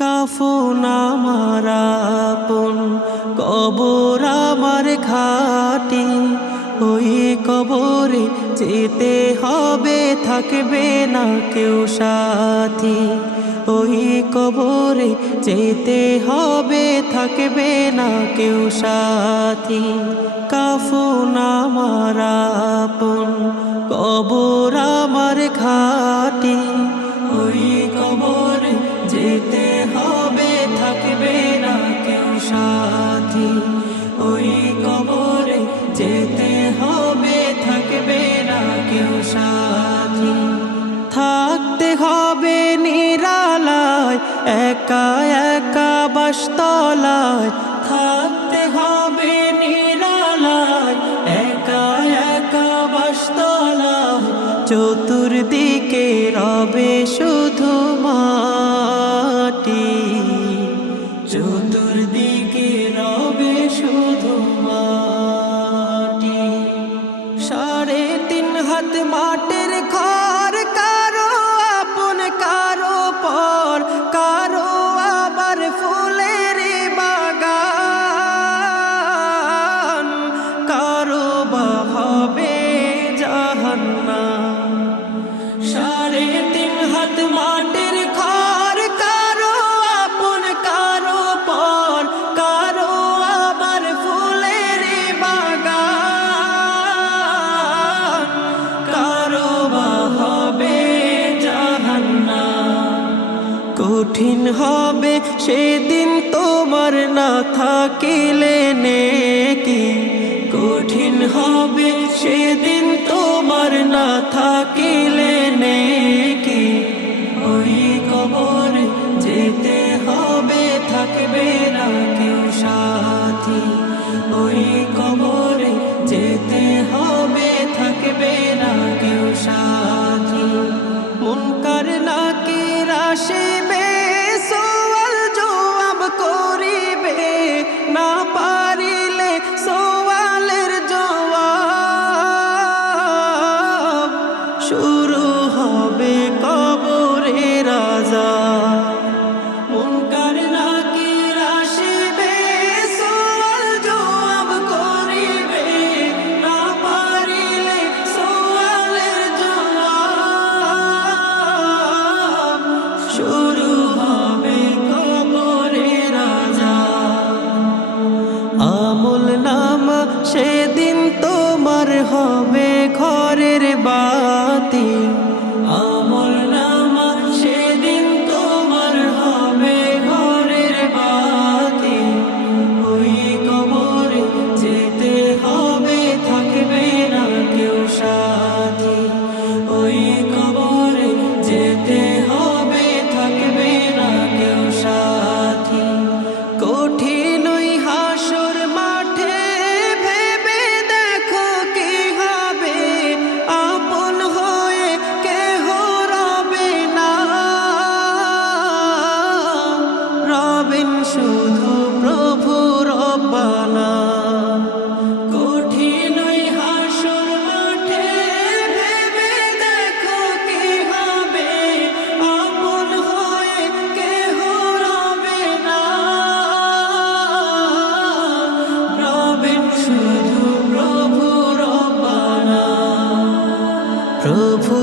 কাফন আমার আপন, কবর আমার ঘাটি, ওই কবরে যেতে হবে, থাকবে না কেউ সাথী। ওই কবরে যেতে হবে, থাকবে না কেউ সাথী। কাফন আমার আপন, কবর আমার ঘাটি, ওই কবরে যেতে হবে, থাকবে না কেউ সাথী। ওই কবরে যেতে হবে, থাকবে না কেউ সাথী। থাকতে হবে নিরালায়, একা একা বাসতলায়। থাকতে হবে নিরালায়, একা একা বাসতলায়। চতুর্দিকে রবে শুধু মাটি, চতুর্দিকে রবে শুধু মাটি। 3.5 হাত মাটির ঘর, কারো আপন কারো পর, কারো আবার ফুলের বাগান, কারো বা হবে জাহান্নাম। 3.5 হাত মাটির ঘর, কারো আপন কারো পর, কারো আবার ফুলের বাগান, কারো বা হবে জাহান্নাম। কঠিন হবে সেদিন তোমার না থাকিলে নেকি, কঠিন হবে সেদিন তোমার না থাকিলে নেকি। ওই কবরে যেতে হবে, থাকবে না কেউ সাথী। ওই কবরে যেতে হবে, থাকবে না কেউ সাথী। মুনকার নাকির আসিবে, সওয়াল জবাব করিবে, না পারিলে সওয়ালের জবাব। শুরু হবে কবরের আযাব। মুনকার নাকির আসিবে, সওয়াল জবাব করিবে, না পারিলে সওয়ালের জবাব। শুরু হবে কবরের আযাব। আমল নামা সেদিন তোমার হবে ঘরের বাতি, আমল নামা সেদিন তোমার হবে ঘরের বাতি। ওই কবরে যেতে হবে, থাকবে না কেউ সাথী। ওই কবরে যেতে হবে, থাকবে না কেউ সাথী। কঠিন ওই হাসর মাঠে ভেবে দেখো কি হবে, আপন হয়ে কেহ রবে না, রবেন শুধু প্রভু রব্বানা। কঠিন ওই হাসর মাঠে ভেবে দেখো কি হবে, আপন হয়ে কেহ রবে না, রবেন শুধু প্রভু রব্বানা। প্রভু